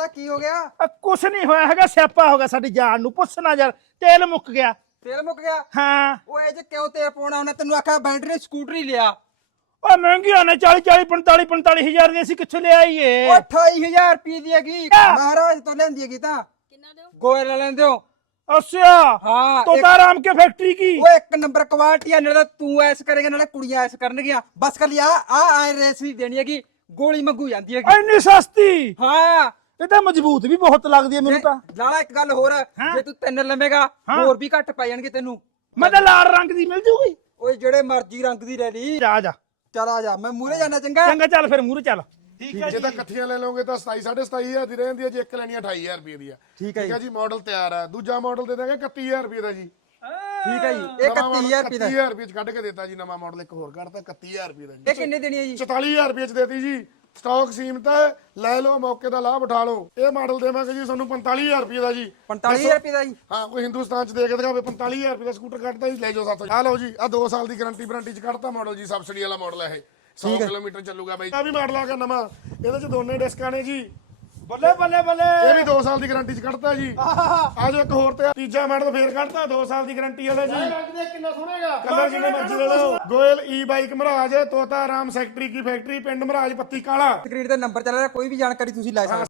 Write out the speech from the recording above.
ਹੋਇਆ ਕੀ ਹੋ ਗਿਆ? ਕੁਛ ਨਹੀਂ ਹੋਇਆ ਹੈਗਾ, ਸਿਆਪਾ ਹੋ ਗਿਆ ਸਾਡੀ ਜਾਨ ਨੂੰ। ਪੁੱਛ ਨਾ ਯਾਰ, ਤੇਲ ਮੁੱਕ ਗਿਆ। ਤੇਲ ਮੁੱਕ ਗਿਆ? ਹਾਂ। ਓਏ ਜੇ ਕਿਉਂ ਤੇਲ ਪਾਉਣਾ? ਉਹਨੇ ਤੈਨੂੰ ਆਖਿਆ ਬੈਟਰੀ ਨੇ ਸਕੂਟਰੀ ਲਿਆ। ਓ ਮਹਿੰਗੀਆਂ ਨੇ 45 ਹਜ਼ਾਰ ਦੀ। ਅਸੀਂ ਕਿੱਥੋਂ ਲਿਆ ਈਏ? 28,000 ਰੁਪਏ ਦੀ ਹੈਗੀ, ਮਹਾਰਾਜ ਤੋਂ ਲੈਂਦੀ ਹੈਗੀ। ਤਾਂ ਕਿੰਨਾ ਦਿਓ? ਗੋਇਲ ਲੈ ਲੈਂਦੇ ਹੋ। ਅੱਛਾ ਹਾਂ, ਤੋਤਾਰਾਮ ਕੇ ਫੈਕਟਰੀ की। ਓਏ ਇੱਕ ਨੰਬਰ ਕੁਆਲਿਟੀ ਆ। ਨਾਲੇ ਤੂੰ ਐਸ ਕਰੇਗਾ ਨਾਲੇ ਕੁੜੀਆਂ ਐਸ ਕਰਨਗੀਆਂ। ਬਸ ਕੱਲੀ ਆ ਰੇਸ ਨਹੀਂ ਦੇਣੀ ਹੈਗੀ, ਗੋਲੀ ਮੰਗੂ ਜਾਂਦੀ ਹੈਗੀ। ਇੰਨੀ ਸਸਤੀ? ਹਾਂ, ਇਹ ਤਾਂ ਮਜ਼ਬੂਤ ਵੀ ਬਹੁਤ ਲੱਗਦੀ ਹੈ ਮੈਨੂੰ ਤਾਂ। ਲਾਲਾ ਇੱਕ ਗੱਲ ਹੋਰ, ਜੇ ਤੂੰ 3 ਲਵੇਂਗਾ ਹੋਰ ਵੀ ਘੱਟ ਪੈ ਜਾਣਗੇ ਤੈਨੂੰ। ਮੈਂ ਤਾਂ ਲਾਲ ਰੰਗ ਦੀ ਮਿਲ ਜੂਗੀ। ਓਏ ਜਿਹੜੇ ਮਰਜ਼ੀ ਰੰਗ ਦੀ ਲੈ ਲਈ। ਜਾ ਜਾ ਚੱਲ ਆ ਜਾ, ਮੈਂ ਮੂਹਰੇ ਜਾਣਾ। ਚੰਗਾ ਚੰਗਾ, ਚੱਲ ਫਿਰ ਮੂਹਰੇ ਚੱਲ। ਠੀਕ ਹੈ, ਜੇ ਤਾਂ ਇਕੱਠੀਆਂ ਲੈ ਲਓਗੇ ਤਾਂ 27,500 ਦੀ ਰਹਿੰਦੀ ਹੈ, ਜੇ ਇੱਕ ਲੈਣੀ 28,000 ਰੁਪਏ ਦੀ ਆ। ਠੀਕ ਹੈ ਜੀ, ਮਾਡਲ ਤਿਆਰ ਹੈ। ਦੂਜਾ ਮਾਡਲ ਦੇ ਦਾਂਗੇ 31,000 ਰੁਪਏ ਦਾ ਜੀ। ਠੀਕ ਹੈ ਜੀ, ਇਹ 31,000 ਰੁਪਏ ਦਾ। 31,000 ਰੁਪਏ ਚ ਕੱਢ ਕੇ ਦਿੱਤਾ ਜੀ। ਨਵਾਂ ਮਾਡਲ ਇੱਕ ਹੋਰ ਕੱਢਤਾ 31,000 ਰੁਪਏ ਦਾ ਜੀ। ਇਹ ਕਿੰਨੇ ਦੇਣੀ ਹੈ ਜੀ? 44,000 ਰੁਪਏ ਚ ਦੇਤੀ ਜੀ। ਸਟਾਕ ਸੀਮਤ ਹੈ, ਲੈ ਲਓ, ਮੌਕੇ ਦਾ ਲਾਭ ਉਠਾ ਲਓ। ਇਹ ਮਾਡਲ ਦੇਵਾਂਗੇ ਜੀ ਤੁਹਾਨੂੰ 45,000 ਰੁਪਏ ਦਾ ਜੀ। 45,000 ਰੁਪਏ ਦਾ ਜੀ? ਹਾਂ, ਕੋਈ ਹਿੰਦੁਸਤਾਨ ਚ ਦੇ ਕੇ ਦਿਖਾਵੇ 45,000 ਰੁਪਏ ਦਾ ਸਕੂਟਰ ਕੱਢਦਾ ਜੀ, ਲੈ ਜਾਓ ਸਾਥੋਂ। ਆ ਲਓ ਜੀ, ਆ 2 ਸਾਲ ਦੀ ਗਾਰੰਟੀ ਚ ਕੱਢਤਾ ਮਾਡਲ ਜੀ। ਸਬਸਿਡੀ ਵਾਲਾ ਮਾਡਲ ਹੈ ਇਹ, 100 ਕਿਲੋਮੀਟਰ ਚੱਲੂਗਾ ਬਾਈ। ਆ ਵੀ ਮਾਡਲ ਆ ਗਿਆ ਨਵਾਂ, ਇਹਦੇ ਚ ਦੋਨੇ ਡਿਸਕਾਂ ਨੇ ਜੀ। ਬੱਲੇ ਬੱਲੇ ਬੱਲੇ। ਇਹ ਵੀ 2 ਸਾਲ ਦੀ ਗਾਰੰਟੀ ਚ ਕੱਢਤਾ ਜੀ। ਆ ਜੋ ਇੱਕ ਹੋਰ ਤੇ ਤੀਜਾ ਮਾਡਲ ਫੇਰ ਕੱਢਤਾ 2 ਸਾਲ ਦੀ ਗਾਰੰਟੀ ਵਾਲਾ ਜੀ। ਕਿੰਨਾ ਸੋਹਣੇਗਾ ਕਲਰ ਜਿੰਨੇ ਮਰਜ਼ੀ ਲੈ ਲਓ। ਗੋਇਲ ਈ ਬਾਈਕ ਮਹਾਰਾਜ, ਤੋਤਾ ਰਾਮ ਸੈਕਟਰੀ ਕੀ ਫੈਕਟਰੀ, ਪਿੰਡ ਮਹਾਰਾਜ ਪੱਤੀ ਕਾਲਾ। ਸਕਰੀਨ ਤੇ ਨੰਬਰ ਚੱਲ ਰਿਹਾ, ਕੋਈ ਵੀ ਜਾਣਕਾਰੀ ਤੁਸੀਂ ਲੈ ਸਕਦੇ ਹੋ।